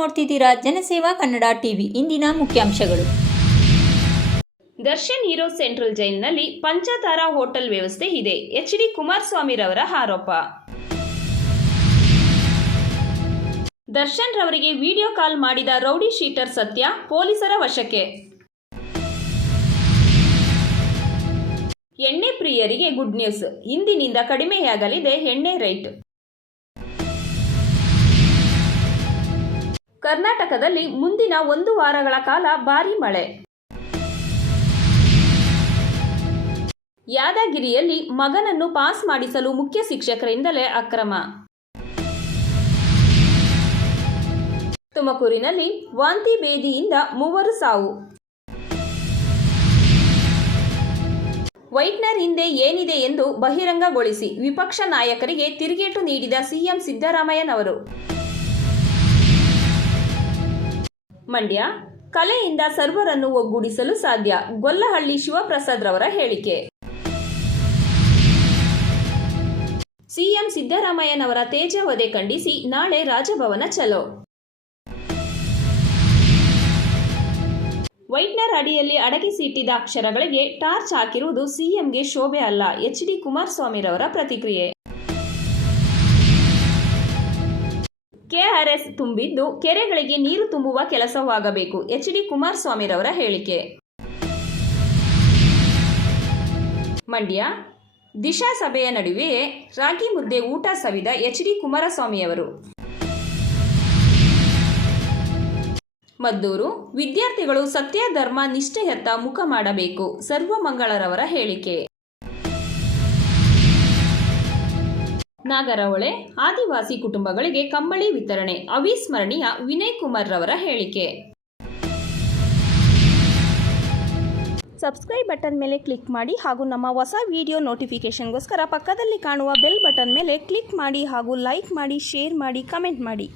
ನೋಡ್ತಿದ್ದೀರಾ ಜನಸೇವಾ ಕನ್ನಡ ಟಿವಿ. ಇಂದಿನ ಮುಖ್ಯಾಂಶಗಳು. ದರ್ಶನ್ ಹೀರೋ ಸೆಂಟ್ರಲ್ ಜೈಲಿನಲ್ಲಿ ಪಂಚತಾರಾ ಹೋಟೆಲ್ ವ್ಯವಸ್ಥೆ ಇದೆ, ಎಚ್.ಡಿ. ಕುಮಾರಸ್ವಾಮಿರವರ ಆರೋಪ. ದರ್ಶನ್ ರವರಿಗೆ ವಿಡಿಯೋ ಕಾಲ್ ಮಾಡಿದ ರೌಡಿ ಶೀಟರ್ ಸತ್ಯ ಪೊಲೀಸರ ವಶಕ್ಕೆ. ಎಣ್ಣೆ ಪ್ರಿಯರಿಗೆ ಗುಡ್ ನ್ಯೂಸ್, ಇಂದಿನಿಂದ ಕಡಿಮೆಯಾಗಲಿದೆ ಎಣ್ಣೆ ರೇಟ್. ಕರ್ನಾಟಕದಲ್ಲಿ ಮುಂದಿನ 1 ವಾರಗಳ ಕಾಲ ಭಾರೀ ಮಳೆ. ಯಾದಗಿರಿಯಲ್ಲಿ ಮಗನನ್ನು ಪಾಸ್ ಮಾಡಿಸಲು ಮುಖ್ಯ ಶಿಕ್ಷಕರಿಂದಲೇ ಅಕ್ರಮ. ತುಮಕೂರಿನಲ್ಲಿ ವಾಂತಿ ಭೇದಿಯಿಂದ 3 ಸಾವು. ವೈಟ್ನರ್ ಹಿಂದೆ ಏನಿದೆ ಎಂದು ಬಹಿರಂಗಗೊಳಿಸಿ ವಿಪಕ್ಷ ನಾಯಕರಿಗೆ ತಿರುಗೇಟು ನೀಡಿದ ಸಿಎಂ ಸಿದ್ದರಾಮಯ್ಯನವರು. ಮಂಡ್ಯ, ಕಲೆಯಿಂದ ಸರ್ವರನ್ನು ಒಗ್ಗೂಡಿಸಲು ಸಾಧ್ಯ, ಗೊಲ್ಲಹಳ್ಳಿ ಶಿವಪ್ರಸಾದ್ ರವರ ಹೇಳಿಕೆ. ಸಿಎಂ ಸಿದ್ದರಾಮಯ್ಯನವರ ತೇಜೋವಧೆ ಖಂಡಿಸಿ ನಾಳೆ ರಾಜಭವನ ಚಲೋ. ವೈಟ್ನರ್ ಅಡಿಯಲ್ಲಿ ಅಡಗಿಸಿಟ್ಟಿದ್ದ ಅಕ್ಷರಗಳಿಗೆ ಟಾರ್ಚ್ ಹಾಕಿರುವುದು ಸಿಎಂಗೆ ಶೋಭೆ ಅಲ್ಲ, ಎಚ್.ಡಿ. ಕುಮಾರಸ್ವಾಮಿರವರ ಪ್ರತಿಕ್ರಿಯೆ. ಕೆಆರ್ಎಸ್ ತುಂಬಿದ್ದು ಕೆರೆಗಳಿಗೆ ನೀರು ತುಂಬುವ ಕೆಲಸವಾಗಬೇಕು, ಎಚ್.ಡಿ. ಕುಮಾರಸ್ವಾಮಿರವರ ಹೇಳಿಕೆ. ಮಂಡ್ಯ, ದಿಶಾ ಸಭೆಯ ನಡುವೆಯೇ ರಾಗಿ ಮುದ್ದೆ ಊಟ ಸವಿದ ಎಚ್.ಡಿ. ಕುಮಾರಸ್ವಾಮಿಯವರು. ಮದ್ದೂರು, ವಿದ್ಯಾರ್ಥಿಗಳು ಸತ್ಯ ಧರ್ಮ ನಿಷ್ಠೆಯತ್ತ ಮುಖ ಮಾಡಬೇಕು, ಸರ್ವಮಂಗಳರವರ ಹೇಳಿಕೆ. ನಾಗರಹೊಳೆ, ಆದಿವಾಸಿ ಕುಟುಂಬಗಳಿಗೆ ಕಂಬಳಿ ವಿತರಣೆ, ಅವಿಸ್ಮರಣೀಯ ವಿನಯ್ ಕುಮಾರ್ ರವರ ಹೇಳಿಕೆ. ಸಬ್ಸ್ಕ್ರೈಬ್ ಬಟನ್ ಮೇಲೆ ಕ್ಲಿಕ್ ಮಾಡಿ ಹಾಗೂ ನಮ್ಮ ಹೊಸ ವಿಡಿಯೋ ನೋಟಿಫಿಕೇಷನ್ಗೋಸ್ಕರ ಪಕ್ಕದಲ್ಲಿ ಕಾಣುವ ಬೆಲ್ ಬಟನ್ ಮೇಲೆ ಕ್ಲಿಕ್ ಮಾಡಿ ಹಾಗೂ ಲೈಕ್ ಮಾಡಿ, ಶೇರ್ ಮಾಡಿ, ಕಮೆಂಟ್ ಮಾಡಿ.